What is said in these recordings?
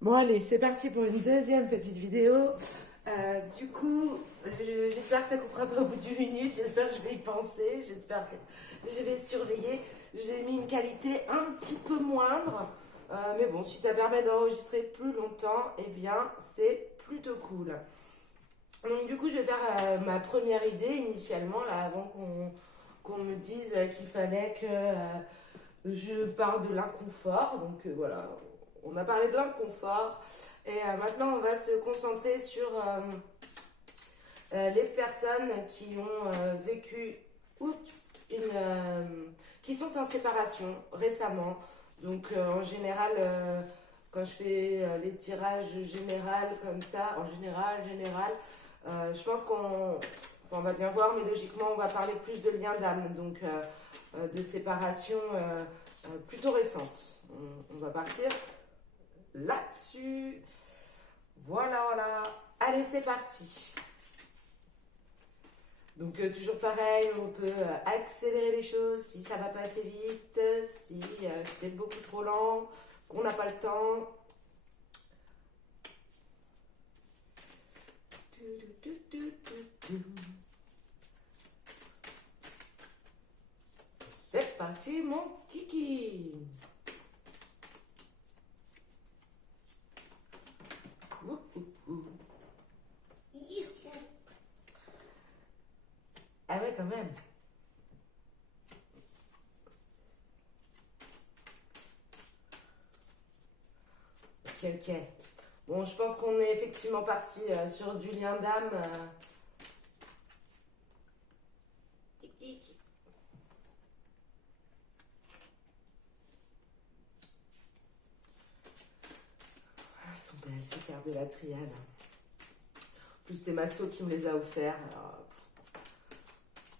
Bon allez, c'est parti pour une deuxième petite vidéo. Du coup, j'espère que ça coupera pas au bout d'une minute, j'espère que je vais y penser, j'espère que je vais surveiller. J'ai mis une qualité un petit peu moindre, mais bon, si ça permet d'enregistrer plus longtemps, eh bien c'est plutôt cool. Donc du coup, je vais faire ma première idée initialement, là, avant qu'on me dise qu'il fallait que je parle de l'inconfort. Donc voilà, on a parlé de l'inconfort. Et maintenant, on va se concentrer sur les personnes qui ont vécu, qui sont en séparation récemment. Donc en général, quand je fais les tirages généraux comme ça, en général, je pense on va bien voir, mais logiquement, on va parler plus de liens d'âme, donc de séparation plutôt récente. On va partir là-dessus. Voilà, voilà. Allez, c'est parti. Donc toujours pareil, on peut accélérer les choses si ça va pas assez vite, si c'est beaucoup trop lent, qu'on n'a pas le temps. C'est parti, mon kiki. Ah ouais, quand même. Ok, ok. Bon, je pense qu'on est effectivement parti sur du lien d'âme. Tic, tic. Elles sont belles, ces cartes de la triade. En plus, c'est Masso qui me les a offerts. Alors,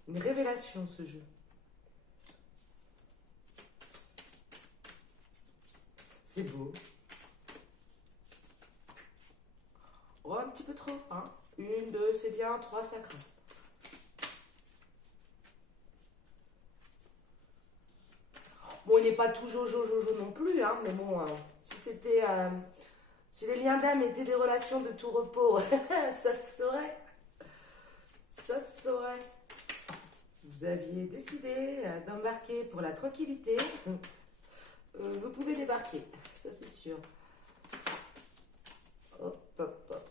une révélation, ce jeu. C'est beau. Oh, un petit peu trop, hein. Une, deux, c'est bien. Trois, ça craint. Bon, il n'est pas tout jojo non plus, hein. Mais bon, si c'était... si les liens d'âme étaient des relations de tout repos, ça se saurait. Ça se saurait. Vous aviez décidé d'embarquer pour la tranquillité. Vous pouvez débarquer, ça c'est sûr. Hop, hop, hop.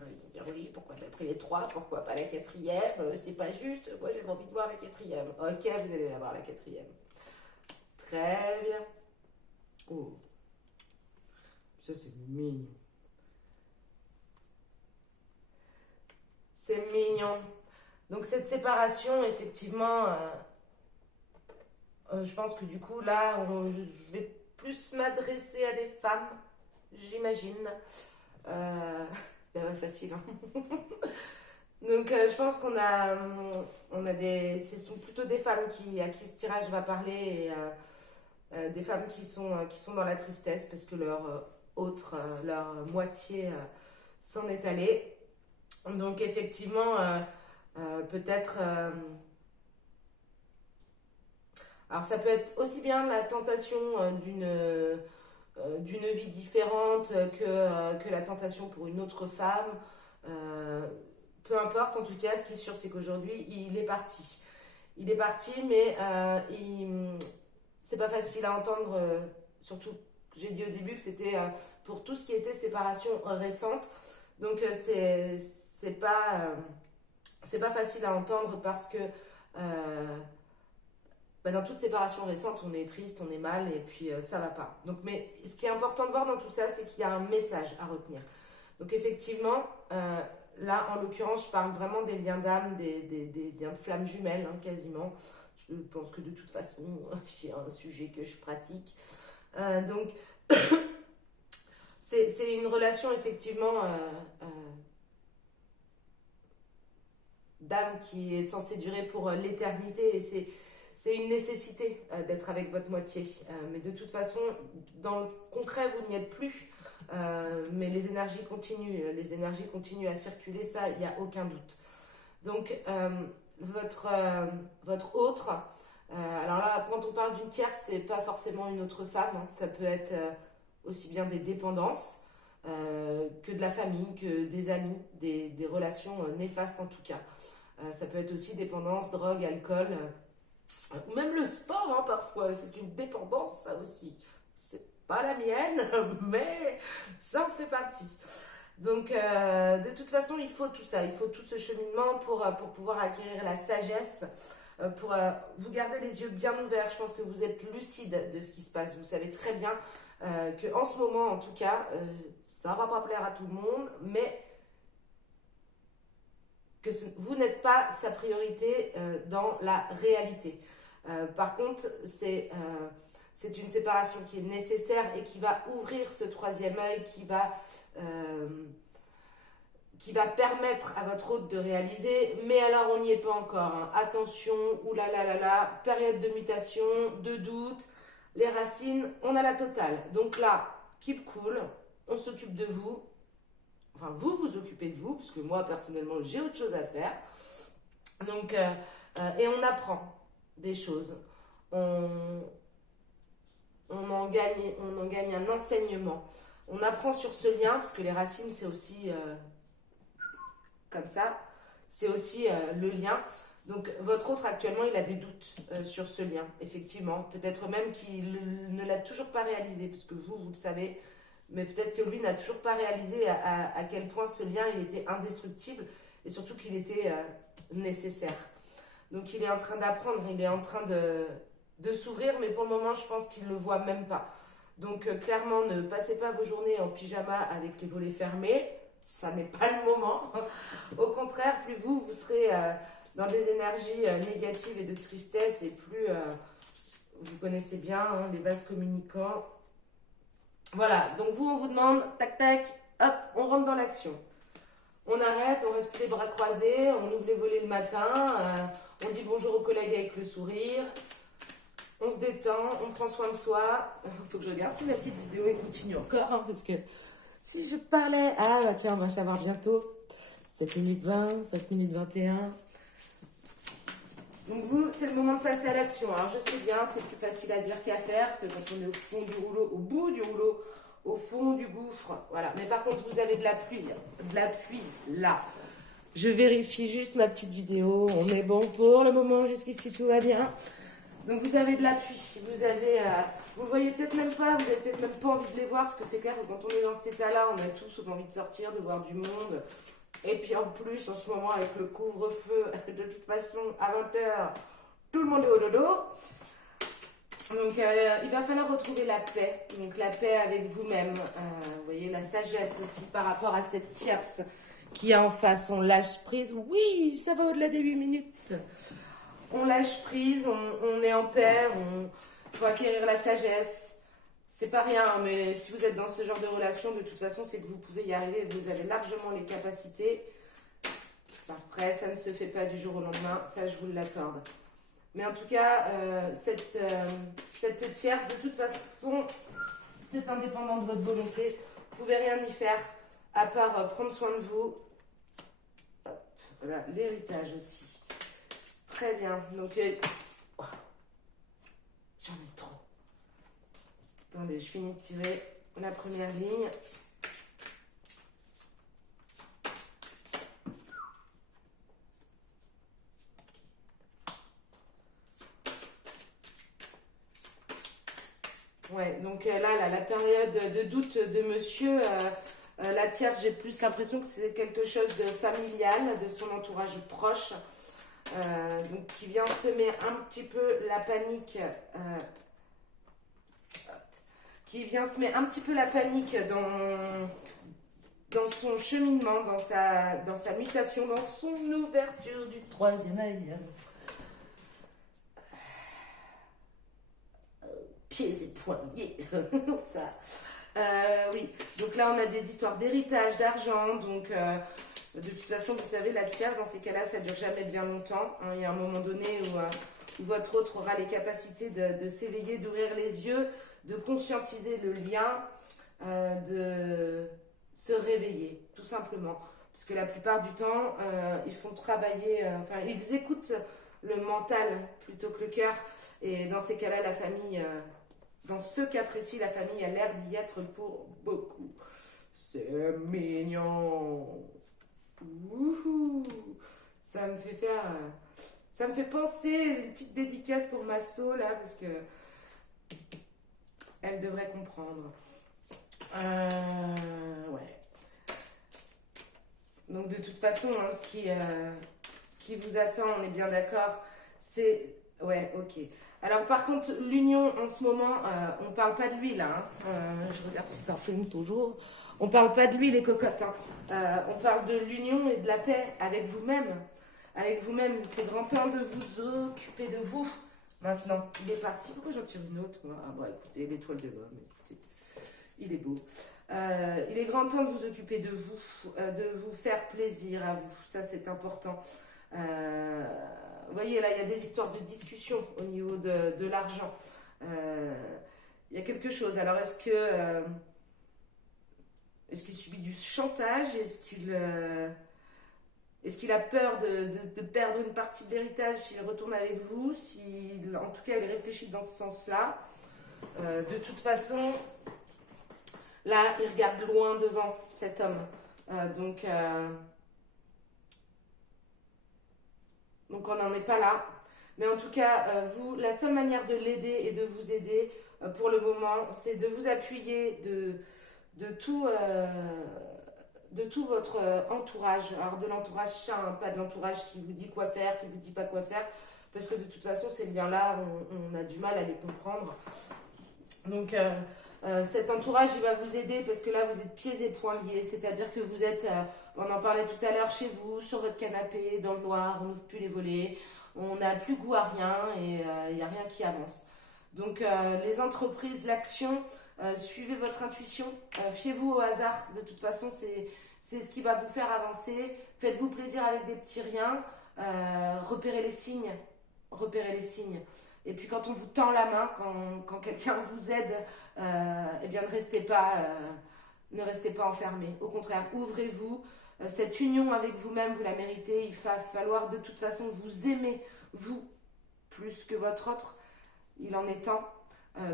Ils vont dire oui, pourquoi t'as pris les trois, pourquoi pas la quatrième, c'est pas juste, moi j'ai envie de voir la quatrième. Ok, vous allez la voir la quatrième. Très bien. Oh, ça c'est mignon. C'est mignon. Donc cette séparation, effectivement, je pense que du coup là, je vais plus m'adresser à des femmes, j'imagine. Facile, hein. Donc je pense on a ce sont plutôt des femmes à qui ce tirage va parler et des femmes qui sont dans la tristesse parce que leur moitié s'en est allée. Donc effectivement, peut-être... alors ça peut être aussi bien la tentation d'une vie différente que la tentation pour une autre femme. Peu importe, en tout cas, ce qui est sûr, c'est qu'aujourd'hui, il est parti. Il est parti, mais c'est pas facile à entendre. Surtout, j'ai dit au début que c'était pour tout ce qui était séparation récente. Donc, c'est pas facile à entendre parce que dans toute séparation récente, on est triste, on est mal et puis ça va pas. Donc, mais ce qui est important de voir dans tout ça, c'est qu'il y a un message à retenir. Donc effectivement, là en l'occurrence, je parle vraiment des liens d'âme, des liens de flammes jumelles, hein, quasiment. Je pense que de toute façon, c'est un sujet que je pratique. Donc, c'est une relation effectivement d'âme qui est censée durer pour l'éternité et c'est une nécessité d'être avec votre moitié. Mais de toute façon, dans le concret, vous n'y êtes plus. Mais les énergies continuent à circuler, ça, il n'y a aucun doute. Donc, votre autre, alors là, quand on parle d'une tierce, c'est pas forcément une autre femme, hein, ça peut être aussi bien des dépendances que de la famille, que des amis, des relations néfastes en tout cas. Ça peut être aussi dépendance, drogue, alcool, ou même le sport hein, parfois, c'est une dépendance ça aussi. C'est pas la mienne, mais ça en fait partie. Donc de toute façon, il faut tout ça, il faut tout ce cheminement pour pouvoir acquérir la sagesse, pour vous garder les yeux bien ouverts. Je pense que vous êtes lucide de ce qui se passe, vous savez très bien qu'en ce moment en tout cas, ça va pas plaire à tout le monde, mais que vous n'êtes pas sa priorité dans la réalité. Par contre, c'est une séparation qui est nécessaire et qui va ouvrir ce troisième œil, qui va permettre à votre hôte de réaliser, mais alors on n'y est pas encore. Hein. Attention, oulalalala, période de mutation, de doute, les racines, on a la totale. Donc là, keep cool, on s'occupe de vous. Enfin, vous vous occupez de vous, parce que moi, personnellement, j'ai autre chose à faire. Donc, et on apprend des choses. On en gagne un enseignement. On apprend sur ce lien, parce que les racines, c'est aussi comme ça. C'est aussi le lien. Donc, votre autre, actuellement, il a des doutes sur ce lien, effectivement. Peut-être même qu'il ne l'a toujours pas réalisé, parce que vous le savez. Mais peut-être que lui n'a toujours pas réalisé à quel point ce lien il était indestructible et surtout qu'il était nécessaire. Donc il est en train d'apprendre, il est en train de s'ouvrir, mais pour le moment je pense qu'il ne le voit même pas. Donc clairement, ne passez pas vos journées en pyjama avec les volets fermés, ça n'est pas le moment. Au contraire, plus vous serez dans des énergies négatives et de tristesse et plus, vous connaissez bien hein, les vases communicants. Voilà, donc vous, on vous demande, tac, tac, hop, on rentre dans l'action. On arrête, on reste plus les bras croisés, on ouvre les volets le matin, on dit bonjour aux collègues avec le sourire, on se détend, on prend soin de soi. Il faut que je regarde si ma petite vidéo elle continue encore, hein, parce que si je parlais... Ah bah tiens, on va savoir bientôt. 7 minutes 20, 7 minutes 21. Donc vous, c'est le moment de passer à l'action. Alors je sais bien, c'est plus facile à dire qu'à faire, parce que quand on est au fond du rouleau, au bout du rouleau, au fond du gouffre, voilà. Mais par contre, vous avez de la pluie là. Je vérifie juste ma petite vidéo. On est bon pour le moment, jusqu'ici tout va bien. Donc vous avez de la pluie, vous le voyez peut-être même pas, vous n'avez peut-être même pas envie de les voir, parce que c'est clair que quand on est dans cet état-là, on a tous envie de sortir, de voir du monde. Et puis en plus, en ce moment, avec le couvre-feu, de toute façon, à 20h, tout le monde est au dodo. Donc il va falloir retrouver la paix, donc la paix avec vous-même. Vous voyez, la sagesse aussi par rapport à cette tierce qui est en face. On lâche prise, oui, ça va au-delà des 8 minutes. On lâche prise, on est en paix, il faut acquérir la sagesse. C'est pas rien, mais si vous êtes dans ce genre de relation, de toute façon, c'est que vous pouvez y arriver. Vous avez largement les capacités. Après, ça ne se fait pas du jour au lendemain, ça je vous l'accorde. Mais en tout cas, cette tierce, de toute façon, c'est indépendant de votre volonté. Vous ne pouvez rien y faire, à part prendre soin de vous. Hop, voilà, l'héritage aussi. Très bien, donc j'en ai trop. Attendez, je finis de tirer la première ligne. Ouais, donc là, la période de doute de monsieur, la tierce, j'ai plus l'impression que c'est quelque chose de familial, de son entourage proche, donc qui vient semer un petit peu la panique. Dans son cheminement, dans sa mutation, dans son ouverture du troisième œil. Pieds et poignets, ça. Oui, donc là on a des histoires d'héritage, d'argent, donc de toute façon vous savez la tierce dans ces cas-là ça dure jamais bien longtemps, hein. Il y a un moment donné où votre autre aura les capacités de s'éveiller, d'ouvrir les yeux, de conscientiser le lien, de se réveiller, tout simplement. Parce que la plupart du temps, ils font travailler, ils écoutent le mental plutôt que le cœur. Et dans ces cas-là, la famille Dans ce cas précis, la famille a l'air d'y être pour beaucoup. C'est mignon. Wouhou. Ça me fait faire... Ça me fait penser une petite dédicace pour Masso, là, parce que elle devrait comprendre. Ouais. Donc, de toute façon, hein, ce qui vous attend, on est bien d'accord, c'est... Ouais, ok. Alors, par contre, l'union, en ce moment, on parle pas de lui, là. Hein. Je regarde si ça filme toujours. On parle pas de lui, les cocottes. Hein. On parle de l'union et de la paix avec vous-même. Avec vous-même, c'est grand temps de vous occuper de vous. Maintenant, il est parti. Pourquoi j'en tire une autre, moi? Ah bon, écoutez, l'étoile de l'homme, écoutez, il est beau. Il est grand temps de vous occuper de vous faire plaisir à vous. Ça, c'est important. Vous voyez, là, il y a des histoires de discussion au niveau de l'argent. Il y a quelque chose. Alors, est-ce qu'il subit du chantage? Est-ce qu'il a peur de perdre une partie de l'héritage s'il retourne avec vous? En tout cas, il réfléchit dans ce sens-là. De toute façon, là, il regarde loin devant, cet homme. Donc, on n'en est pas là. Mais en tout cas, vous, la seule manière de l'aider et de vous aider pour le moment, c'est de vous appuyer de tout votre entourage. Alors de l'entourage sain, hein, pas de l'entourage qui vous dit quoi faire, qui vous dit pas quoi faire, parce que de toute façon ces liens-là, on a du mal à les comprendre. Donc cet entourage, il va vous aider parce que là vous êtes pieds et poings liés, c'est-à-dire que vous êtes, on en parlait tout à l'heure, chez vous, sur votre canapé, dans le noir, on n'ouvre plus les volets, on n'a plus goût à rien et il n'y a rien qui avance. Donc les entreprises, l'action, suivez votre intuition, fiez-vous au hasard, de toute façon c'est ce qui va vous faire avancer. Faites-vous plaisir avec des petits riens, repérez les signes, et puis quand on vous tend la main, quand quelqu'un vous aide, eh bien ne restez pas enfermé, au contraire, ouvrez-vous. Cette union avec vous-même, vous la méritez. Il va falloir de toute façon vous aimer, vous, plus que votre autre. Il en est temps.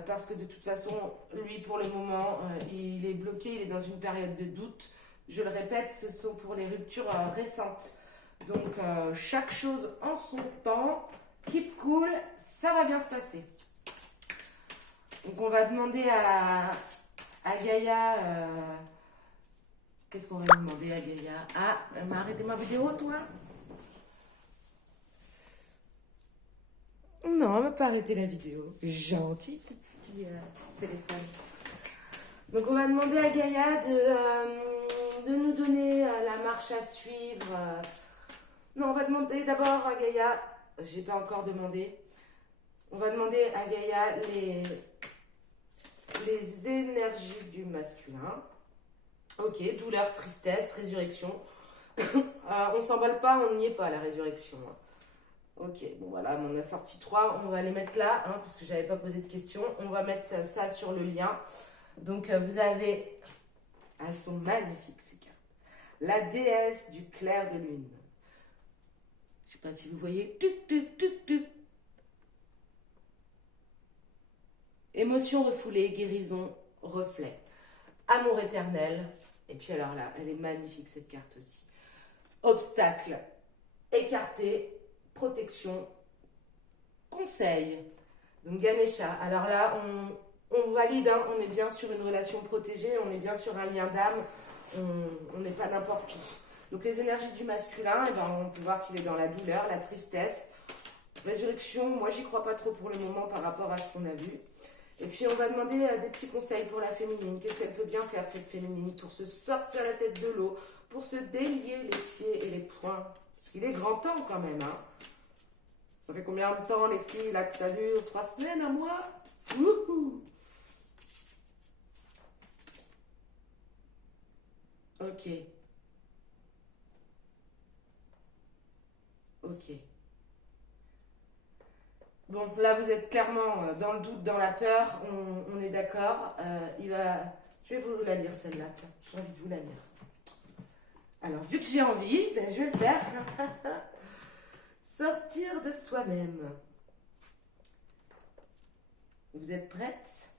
Parce que de toute façon, lui, pour le moment, il est bloqué, il est dans une période de doute. Je le répète, ce sont pour les ruptures récentes. Donc, chaque chose en son temps. Keep cool, ça va bien se passer. Donc, on va demander à Gaïa... Qu'est-ce qu'on va demander à Gaïa? Ah, elle m'a arrêté ma vidéo, toi? Non, elle m'a pas arrêté la vidéo. Gentil, ce petit téléphone. Donc, on va demander à Gaïa de nous donner la marche à suivre. Non, on va demander d'abord à Gaïa... J'ai pas encore demandé. On va demander à Gaïa les énergies du masculin. Ok, douleur, tristesse, résurrection. On s'emballe pas, on n'y est pas à la résurrection. Ok, bon voilà, on a sorti 3, on va les mettre là, hein, parce que j'avais pas posé de questions. On va mettre ça sur le lien. Donc vous avez, elles sont magnifiques ces cartes. La déesse du clair de lune. Je sais pas si vous voyez. Émotion refoulée, guérison, reflet. Amour éternel. Et puis alors là, elle est magnifique cette carte aussi. Obstacle écarté, protection, conseil. Donc Ganesha. Alors là, on valide, hein, on est bien sur une relation protégée, on est bien sur un lien d'âme, on n'est pas n'importe où. Donc les énergies du masculin, eh ben, on peut voir qu'il est dans la douleur, la tristesse. Résurrection, moi j'y crois pas trop pour le moment par rapport à ce qu'on a vu. Et puis on va demander des petits conseils pour la féminine. Qu'est-ce qu'elle peut bien faire cette féminine pour se sortir la tête de l'eau, pour se délier les pieds et les poings. Parce qu'il est grand temps quand même. Hein. Ça fait combien de temps les filles là que ça dure? 3 semaines, un mois? Wouhou! Ok. Ok. Bon, là, vous êtes clairement dans le doute, dans la peur. On est d'accord. Je vais vous la lire, celle-là. Tiens, j'ai envie de vous la lire. Alors, vu que j'ai envie, ben, je vais le faire. Sortir de soi-même. Vous êtes prête?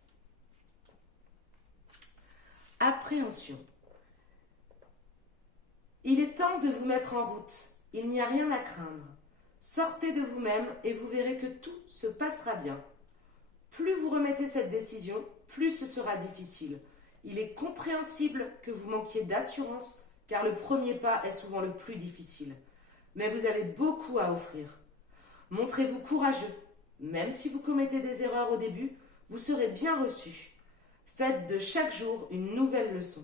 appréhension. Il est temps de vous mettre en route. Il n'y a rien à craindre. Sortez de vous-même et vous verrez que tout se passera bien. Plus vous remettez cette décision, plus ce sera difficile. Il est compréhensible que vous manquiez d'assurance, car le premier pas est souvent le plus difficile. Mais vous avez beaucoup à offrir. Montrez-vous courageux. Même si vous commettez des erreurs au début, vous serez bien reçu. Faites de chaque jour une nouvelle leçon.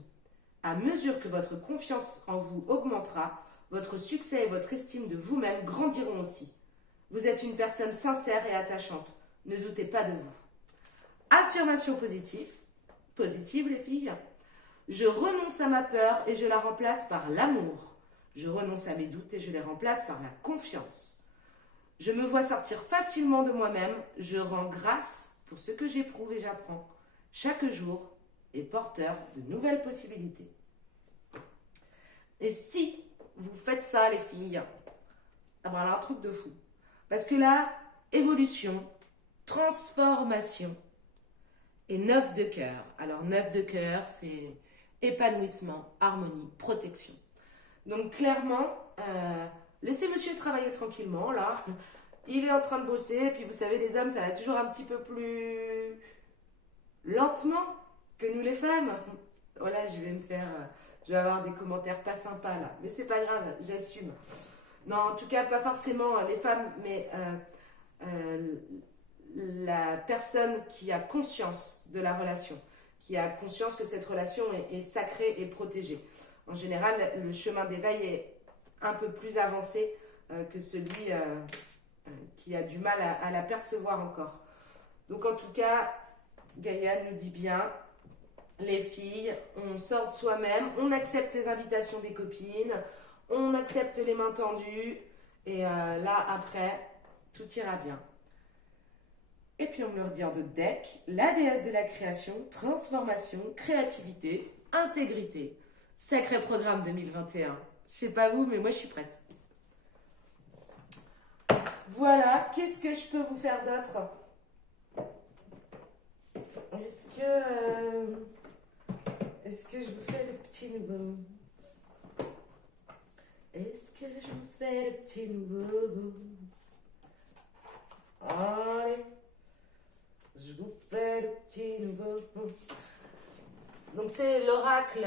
À mesure que votre confiance en vous augmentera, votre succès et votre estime de vous-même grandiront aussi. Vous êtes une personne sincère et attachante. Ne doutez pas de vous. Affirmation positive. Positive, les filles. Je renonce à ma peur et je la remplace par l'amour. Je renonce à mes doutes et je les remplace par la confiance. Je me vois sortir facilement de moi-même. Je rends grâce pour ce que j'éprouve et j'apprends. Chaque jour est porteur de nouvelles possibilités. Et si vous faites ça, les filles, ah ben là, un truc de fou. Parce que là, évolution, transformation et 9 de cœur. Alors, 9 de cœur, c'est épanouissement, harmonie, protection. Donc, clairement, laissez monsieur travailler tranquillement, là. Il est en train de bosser, et puis vous savez, les hommes, ça va toujours un petit peu plus lentement que nous, les femmes. Voilà, je vais avoir des commentaires pas sympas, là. Mais c'est pas grave, j'assume. Non, en tout cas, pas forcément les femmes, mais la personne qui a conscience de la relation, qui a conscience que cette relation est sacrée et protégée. En général, le chemin d'éveil est un peu plus avancé que celui qui a du mal à l'apercevoir encore. Donc en tout cas, Gaïa nous dit bien, les filles, on sort de soi-même, on accepte les invitations des copines, on accepte les mains tendues, et là, après, tout ira bien. Et puis on me le redire de deck, la déesse de la création, transformation, créativité, intégrité. Sacré programme 2021. Je sais pas vous, mais moi je suis prête. Voilà, qu'est-ce que je peux vous faire d'autre? Est-ce que je vous fais le petit nouveau? Est-ce que je vous fais le petit nouveau? Allez, je vous fais le petit nouveau. Donc c'est l'oracle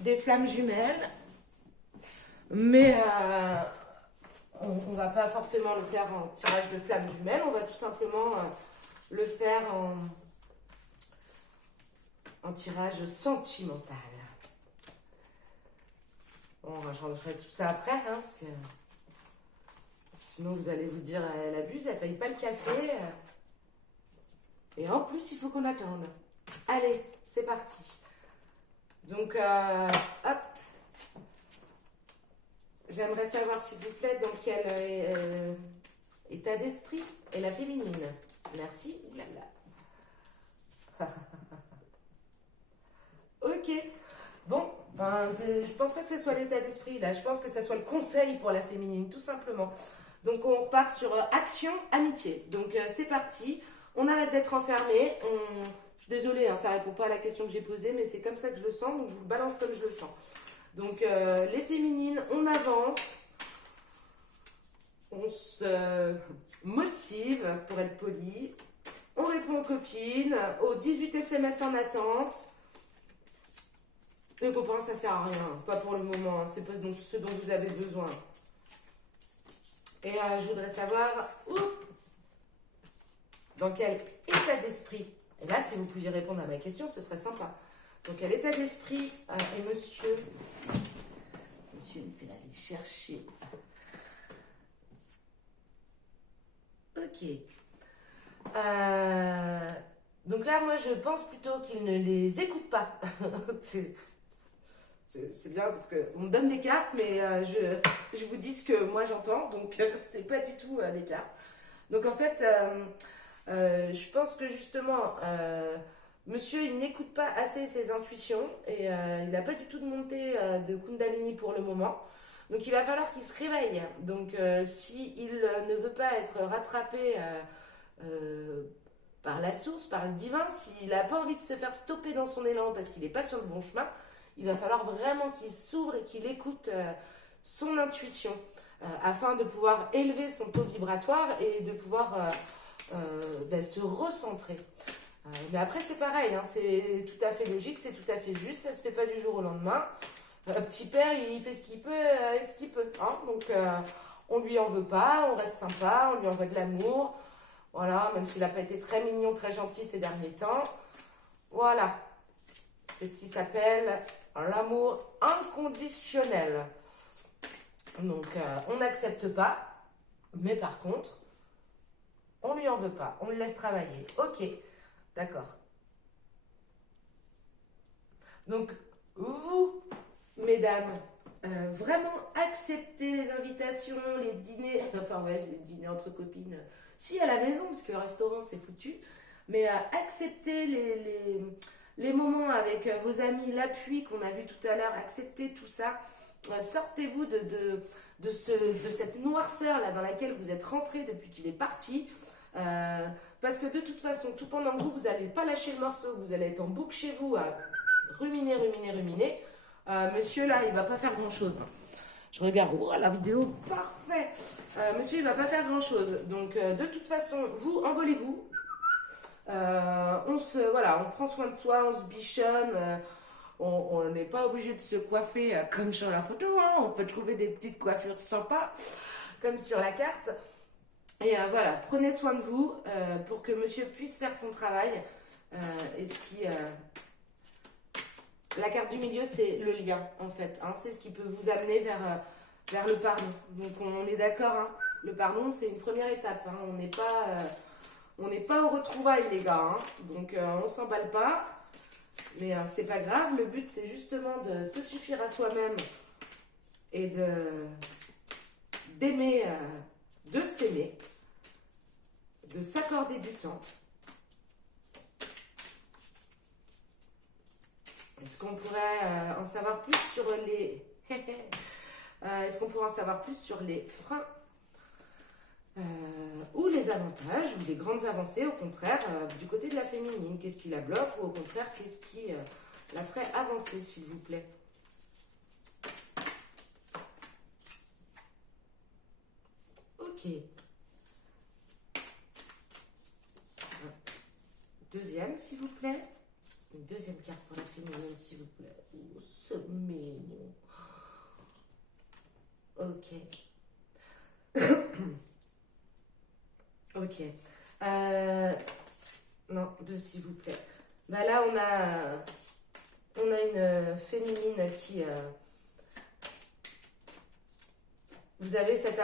des flammes jumelles, mais on va pas forcément le faire en tirage de flammes jumelles, on va tout simplement le faire en tirage sentimental. Bon, je rentrerai tout ça après, hein, parce que sinon vous allez vous dire elle abuse, elle paye pas le café. Et en plus, il faut qu'on attende. Allez, c'est parti. Donc, hop. J'aimerais savoir, s'il vous plaît, dans quel état d'esprit est la féminine. Merci. Oulala. Ok. Bon, ben, je pense pas que ce soit l'état d'esprit, là. Je pense que ce soit le conseil pour la féminine, tout simplement. Donc, on repart sur action, amitié. Donc, c'est parti. On arrête d'être enfermé. Je suis désolée, hein, ça répond pas à la question que j'ai posée, mais c'est comme ça que je le sens, donc je vous le balance comme je le sens. Donc, les féminines, on avance. On se motive, pour être poli. On répond aux copines, aux 18 SMS en attente. Les copains, ça sert à rien, pas pour le moment, hein, c'est pas ce dont vous avez besoin. Et je voudrais savoir dans quel état d'esprit, et là si vous pouviez répondre à ma question, ce serait sympa. Dans quel état d'esprit est monsieur il me fait aller chercher. Ok. Donc là, moi, je pense plutôt qu'il ne les écoute pas. C'est bien parce qu'on me donne des cartes, mais je vous dis ce que moi j'entends, donc c'est pas du tout des cartes. Donc en fait, je pense que justement, monsieur, il n'écoute pas assez ses intuitions et il n'a pas du tout de montée de Kundalini pour le moment. Donc il va falloir qu'il se réveille. Donc s'il ne veut pas être rattrapé par la source, par le divin. S'il n'a pas envie de se faire stopper dans son élan parce qu'il n'est pas sur le bon chemin, il va falloir vraiment qu'il s'ouvre et qu'il écoute son intuition afin de pouvoir élever son taux vibratoire et de pouvoir se recentrer. Mais après, c'est pareil, hein, c'est tout à fait logique, c'est tout à fait juste, ça ne se fait pas du jour au lendemain. Petit père, il fait ce qu'il peut avec ce qu'il peut. Hein, donc, on lui en veut pas, on reste sympa, on lui envoie de l'amour. Voilà, même s'il n'a pas été très mignon, très gentil ces derniers temps. Voilà, c'est ce qui s'appelle l'amour inconditionnel. Donc, on n'accepte pas, mais par contre, on lui en veut pas, on le laisse travailler. Ok, d'accord. Donc, vous, mesdames, vraiment acceptez les invitations, les dîners, enfin ouais, les dîners entre copines, si à la maison, parce que le restaurant c'est foutu, mais acceptez les moments avec vos amis, l'appui qu'on a vu tout à l'heure, acceptez tout ça, sortez-vous de cette noirceur là dans laquelle vous êtes rentré depuis qu'il est parti, parce que de toute façon, tout pendant que vous n'allez pas lâcher le morceau, vous allez être en boucle chez vous à ruminer, monsieur là, il va pas faire grand chose. Je regarde, oh, la vidéo, parfait. Monsieur, il va pas faire grand chose. Donc, de toute façon, vous, envolez-vous. On prend soin de soi, on se bichonne. On n'est pas obligé de se coiffer comme sur la photo. Hein. On peut trouver des petites coiffures sympas, comme sur la carte. Et voilà, prenez soin de vous pour que monsieur puisse faire son travail. La carte du milieu, c'est le lien, en fait. Hein, c'est ce qui peut vous amener vers le pardon. Donc, on est d'accord. Hein, le pardon, c'est une première étape. Hein, on n'est pas aux retrouvailles, les gars. Hein, donc, on s'emballe pas. Mais c'est pas grave. Le but, c'est justement de se suffire à soi-même et d'aimer, de s'aimer, de s'accorder du temps. Est-ce qu'on pourrait en savoir plus sur les... Est-ce qu'on pourrait en savoir plus sur les freins ou les avantages ou les grandes avancées, au contraire, du côté de la féminine? Qu'est-ce qui la bloque ou au contraire, qu'est-ce qui la ferait avancer, s'il vous plaît? Ok. Deuxième, s'il vous plaît. Une deuxième carte pour la féminine, s'il vous plaît. Oh, c'est mignon. Ok. Ok. Non, deux, s'il vous plaît. Bah là, on a une féminine qui... vous avez cette